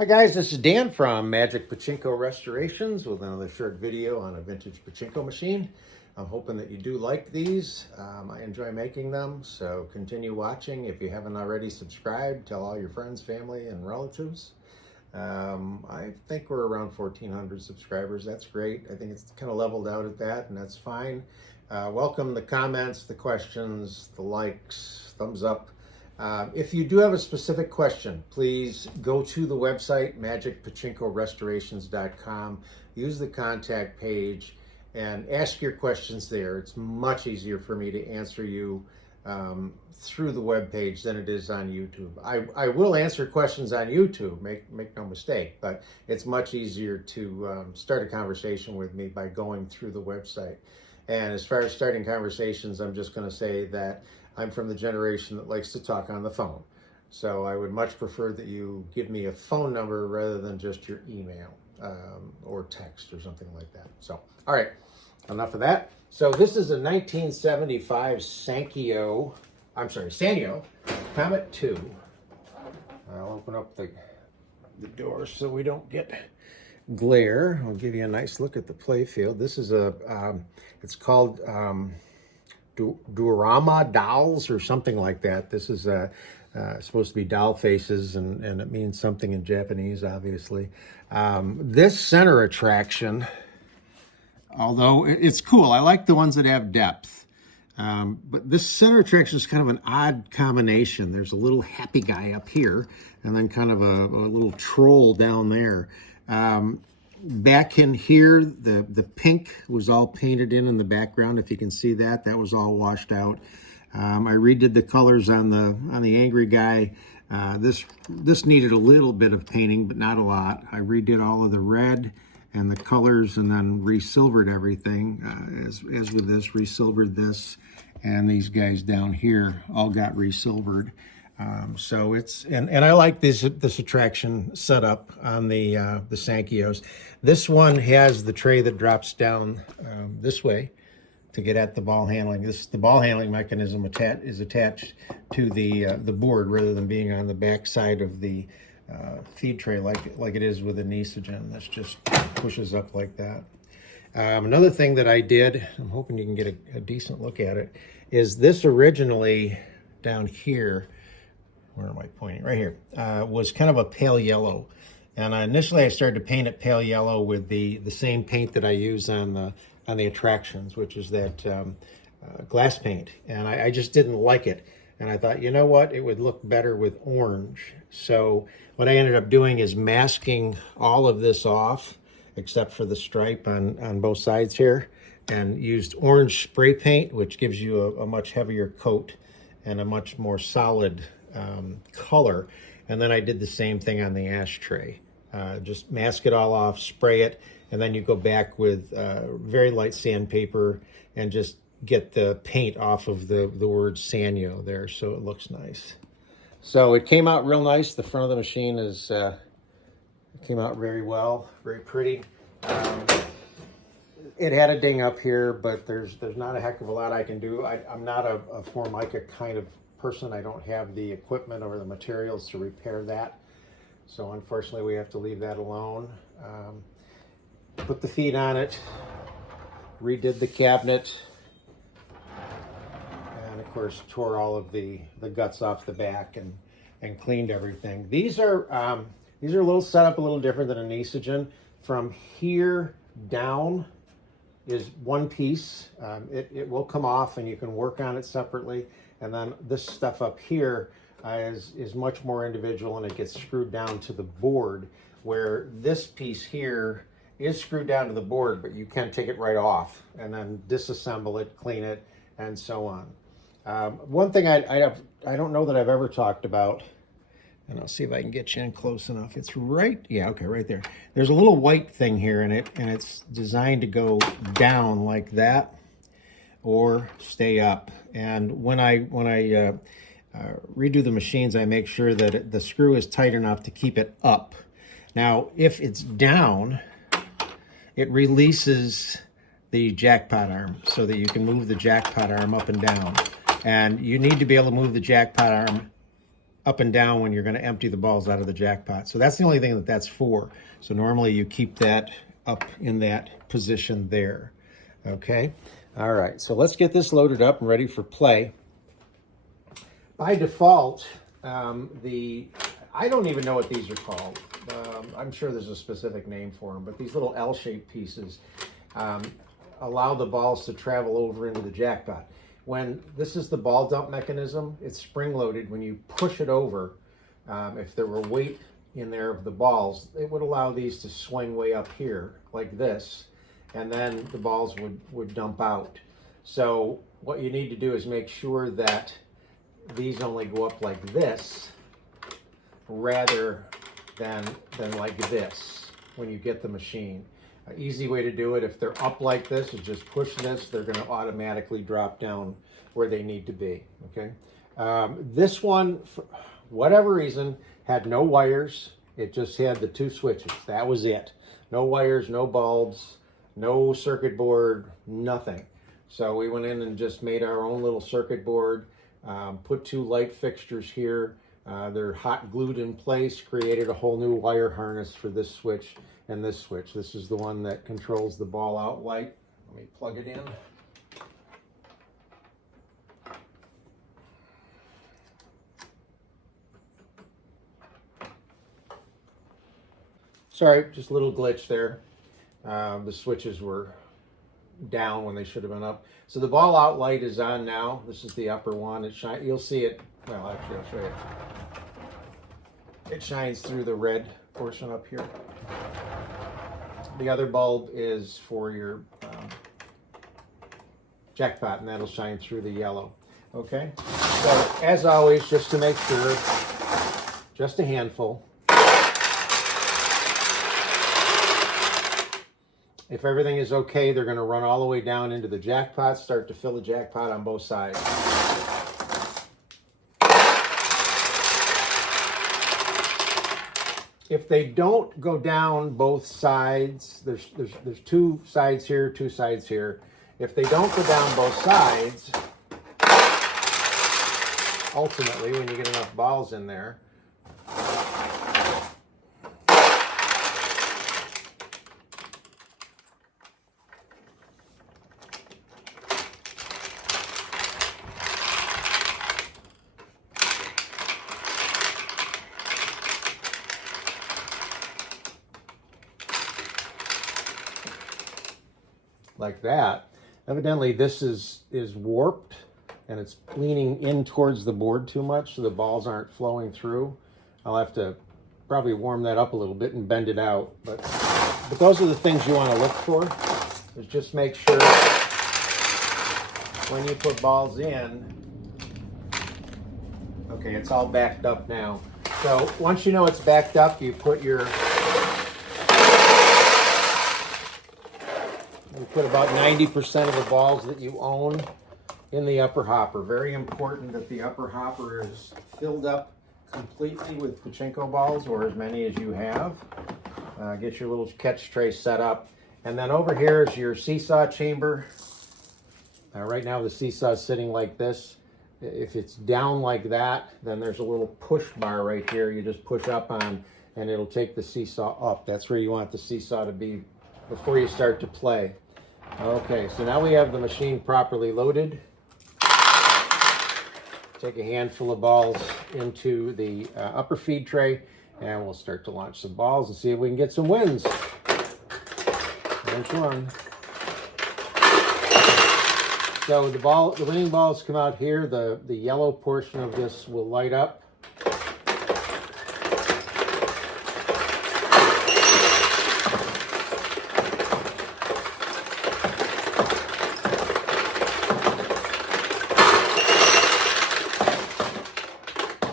Hi guys, this is Dan from Magic Pachinko Restorations with another short video on a vintage pachinko machine. I'm hoping that you do like these. I enjoy making them, so continue watching. If you haven't already subscribed, tell all your friends, family, and relatives. I think we're around 1,400 subscribers. That's great. I think it's kind of leveled out at that, and that's fine. Welcome the comments, the questions, the likes, thumbs up. If you do have a specific question, please go to the website, magicpachinkorestorations.com. Use the contact page and ask your questions there. It's much easier for me to answer you through the web page than it is on YouTube. I will answer questions on YouTube, make no mistake, but it's much easier to start a conversation with me by going through the website. And as far as starting conversations, I'm just going to say that I'm from the generation that likes to talk on the phone. So I would much prefer that you give me a phone number rather than just your email or text or something like that. So, all right, enough of that. So this is a 1975 Sanyo Comet II. I'll open up the door so we don't get glare. I'll give you a nice look at the play field. This is it's called Diorama dolls or something like that. This is supposed to be doll faces, and it means something in Japanese, obviously. This center attraction, although it's cool, I like the ones that have depth. But this center attraction is kind of an odd combination. There's a little happy guy up here, and then kind of a little troll down there. Back in here, the pink was all painted in the background. If you can see that, that was all washed out. I redid the colors on the angry guy. This needed a little bit of painting, but not a lot. I redid all of the red and the colors, and then resilvered everything. As with this, resilvered this, and these guys down here all got resilvered. So it's, and I like this attraction set up on the Sanyos. This one has the tray that drops down this way to get at the ball handling. The ball handling mechanism is attached to the board rather than being on the back side of the feed tray like it is with a Nisogen. This just pushes up like that. Another thing that I did, I'm hoping you can get a decent look at it, is this originally down here, where am I pointing? Right here, was kind of a pale yellow. And initially I started to paint it pale yellow with the same paint that I use on the attractions, which is that glass paint. And I just didn't like it. And I thought, you know what, it would look better with orange. So what I ended up doing is masking all of this off, except for the stripe on both sides here, and used orange spray paint, which gives you a much heavier coat and a much more solid color. And then I did the same thing on the ashtray. Just mask it all off, spray it, and then you go back with very light sandpaper and just get the paint off of the word Sanyo there, so it looks nice. So it came out real nice. The front of the machine came out very well, very pretty. It had a ding up here, but there's not a heck of a lot I can do. I'm not a Formica kind of person. I don't have the equipment or the materials to repair that. So unfortunately we have to leave that alone. Put the feet on it, redid the cabinet, and of course tore all of the guts off the back and cleaned everything. These are a little set up a little different than a Nisogen. From here down is one piece. It will come off and you can work on it separately. And then this stuff up here is much more individual, and it gets screwed down to the board, where this piece here is screwed down to the board, but you can take it right off and then disassemble it, clean it, and so on. One thing I don't know that I've ever talked about, and I'll see if I can get you in close enough. It's right, yeah, okay, right there. There's a little white thing here in it, and it's designed to go down like that or stay up. And when I redo the machines, I make sure that the screw is tight enough to keep it up. Now, if it's down, it releases the jackpot arm so that you can move the jackpot arm up and down. And you need to be able to move the jackpot arm up and down when you're going to empty the balls out of the jackpot. So that's the only thing that that's for. So normally you keep that up in that position there. Okay. All right. So let's get this loaded up and ready for play. By default, I don't even know what these are called. I'm sure there's a specific name for them, but these little L-shaped pieces allow the balls to travel over into the jackpot. When this is the ball dump mechanism, it's spring-loaded. When you push it over, if there were weight in there of the balls, it would allow these to swing way up here like this, and then the balls would dump out. So what you need to do is make sure that these only go up like this rather than like this when you get the machine. An easy way to do it, if they're up like this, is just push this. They're going to automatically drop down where they need to be. Okay. This one, for whatever reason, had no wires. It just had the two switches. That was it. No wires, no bulbs, no circuit board, nothing. So we went in and just made our own little circuit board, put two light fixtures here. They're hot glued in place, created a whole new wire harness for this switch and this switch. This is the one that controls the ball out light. Let me plug it in. Sorry, just a little glitch there. The switches were down when they should have been up. So the ball out light is on now. This is the upper one. It shines. You'll see it. Well, actually, I'll show you. It shines through the red portion up here. The other bulb is for your jackpot, and that'll shine through the yellow. Okay? So, as always, just to make sure, just a handful. If everything is okay, they're going to run all the way down into the jackpot, start to fill the jackpot on both sides. If they don't go down both sides, there's two sides here, two sides here. If they don't go down both sides, ultimately, when you get enough balls in there, like that. Evidently this is warped and it's leaning in towards the board too much, so the balls aren't flowing through. I'll have to probably warm that up a little bit and bend it out. But those are the things you want to look for. Is just make sure when you put balls in, okay, it's all backed up now. So once you know it's backed up, you put about 90% of the balls that you own in the upper hopper. Very important that the upper hopper is filled up completely with pachinko balls, or as many as you have. Get your little catch tray set up. And then over here is your seesaw chamber. Right now the seesaw is sitting like this. If it's down like that, then there's a little push bar right here. You just push up on and it'll take the seesaw up. That's where you want the seesaw to be before you start to play. Okay, so now we have the machine properly loaded. Take a handful of balls into the upper feed tray, and we'll start to launch some balls and see if we can get some wins. There's one. So the winning balls come out here. The yellow portion of this will light up.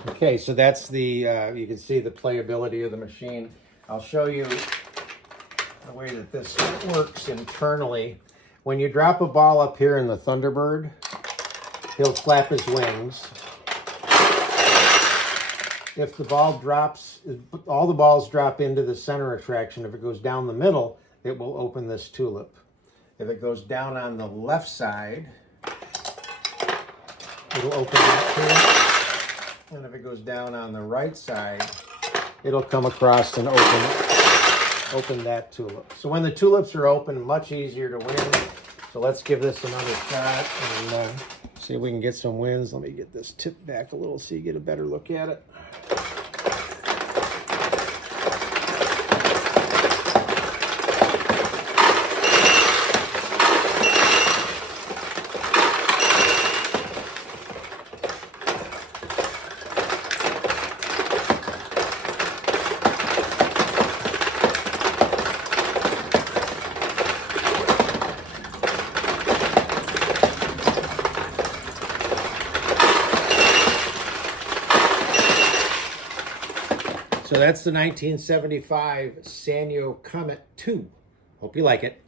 Okay, so that's the, you can see the playability of the machine. I'll show you the way that this works internally. When you drop a ball up here in the Thunderbird, he'll flap his wings. If the ball drops, all the balls drop into the center attraction. If it goes down the middle, it will open this tulip. If it goes down on the left side, it'll open that tulip. And if it goes down on the right side, it'll come across and open that tulip. So when the tulips are open, much easier to win. So let's give this another shot and see if we can get some wins. Let me get this tip back a little so you get a better look at it. So that's the 1975 Sanyo Comet II. Hope you like it.